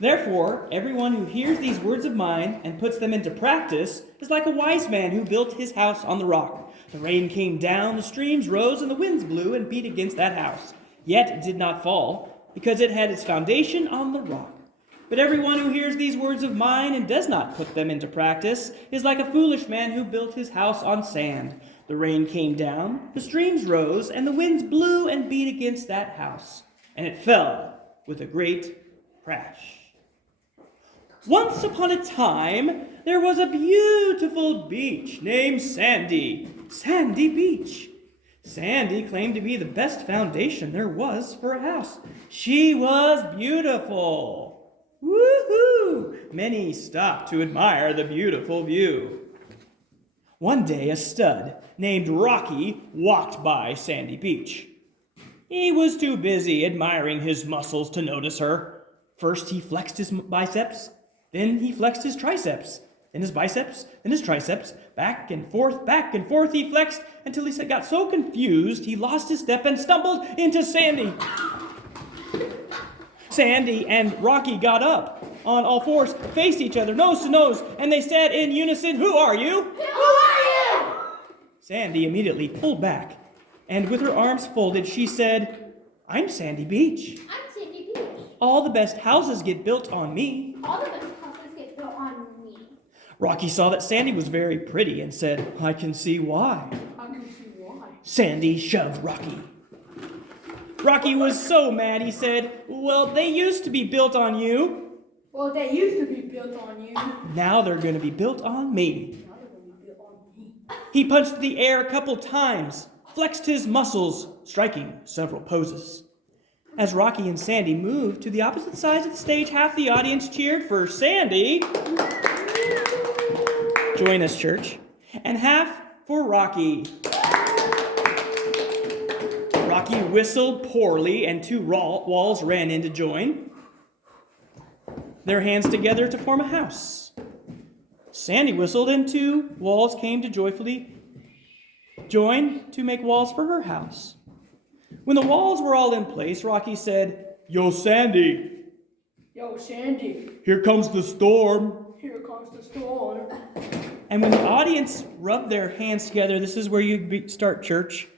Therefore, everyone who hears these words of mine and puts them into practice is like a wise man who built his house on the rock. The rain came down, the streams rose, and the winds blew and beat against that house. Yet it did not fall, because it had its foundation on the rock. But everyone who hears these words of mine and does not put them into practice is like a foolish man who built his house on sand. The rain came down, the streams rose, and the winds blew and beat against that house. And it fell with a great crash. Once upon a time, there was a beautiful beach named Sandy Beach. Sandy claimed to be the best foundation there was for a house. She was beautiful. Woohoo! Many stopped to admire the beautiful view. One day, a stud named Rocky walked by Sandy Beach. He was too busy admiring his muscles to notice her. First, he flexed his biceps. Then he flexed his triceps, then his biceps, then his triceps. Back and forth he flexed until he got so confused he lost his step and stumbled into Sandy. Sandy and Rocky got up on all fours, faced each other, nose to nose, and they said in unison, "Who are you?" "Who are you?" Sandy immediately pulled back, and with her arms folded, she said, "I'm Sandy Beach. "I'm Sandy Beach. All the best houses get built on me." All the best houses get built on me. Rocky saw that Sandy was very pretty and said, "I can see why." I can see why. Sandy shoved Rocky. Rocky was so mad, he said, "Well, they used to be built on you. Well, they used to be built on you. Now they're going to be built on me." Now they're going to be built on me. He punched the air a couple times, flexed his muscles, striking several poses. As Rocky and Sandy moved to the opposite sides of the stage, half the audience cheered for Sandy. Join us, church. And half for Rocky. Rocky whistled poorly, and two walls ran in to join their hands together to form a house. Sandy whistled, and two walls came to joyfully join to make walls for her house. When the walls were all in place, Rocky said, "Yo, Sandy, Yo, Sandy, here comes the storm." here comes the storm. And when the audience rubbed their hands together, this is where you start, church.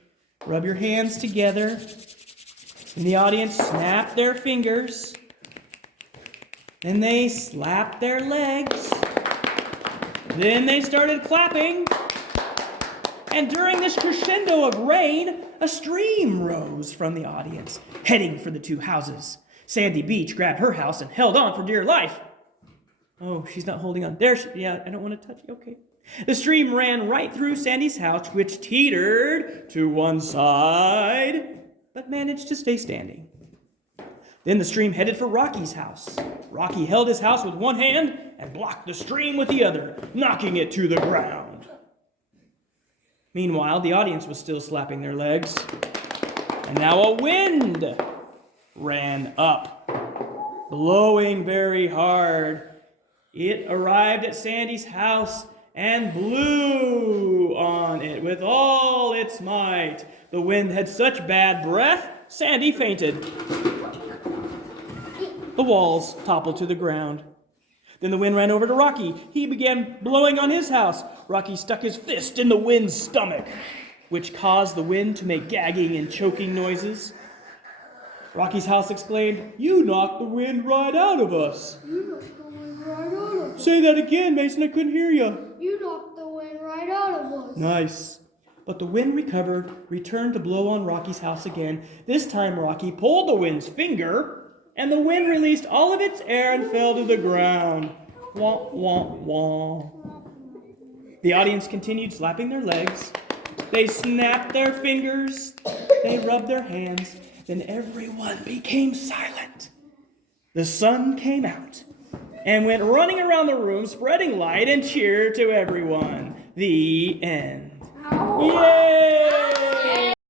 Rub your hands together. And the audience snapped their fingers. Then they slapped their legs. Then they started clapping. And during this crescendo of rain, a stream rose from the audience, heading for the two houses. Sandy Beach grabbed her house and held on for dear life. Oh, she's not holding on. There, I don't want to touch you. Okay. The stream ran right through Sandy's house, which teetered to one side, but managed to stay standing. Then the stream headed for Rocky's house. Rocky held his house with one hand and blocked the stream with the other, knocking it to the ground. Meanwhile, the audience was still slapping their legs. And now a wind ran up, blowing very hard. It arrived at Sandy's house and blew on it with all its might. The wind had such bad breath, Sandy fainted. The walls toppled to the ground. Then the wind ran over to Rocky. He began blowing on his house. Rocky stuck his fist in the wind's stomach, which caused the wind to make gagging and choking noises. Rocky's house exclaimed, "You knocked the wind right out of us." You knocked the wind right out of us. Say that again, Mason, I couldn't hear you. You knocked the wind right out of us. Nice. But the wind recovered, returned to blow on Rocky's house again. This time Rocky pulled the wind's finger, and the wind released all of its air and fell to the ground. Wah, wah, wah. The audience continued slapping their legs. They snapped their fingers. They rubbed their hands. Then everyone became silent. The sun came out and went running around the room, spreading light and cheer to everyone. The end. Yay!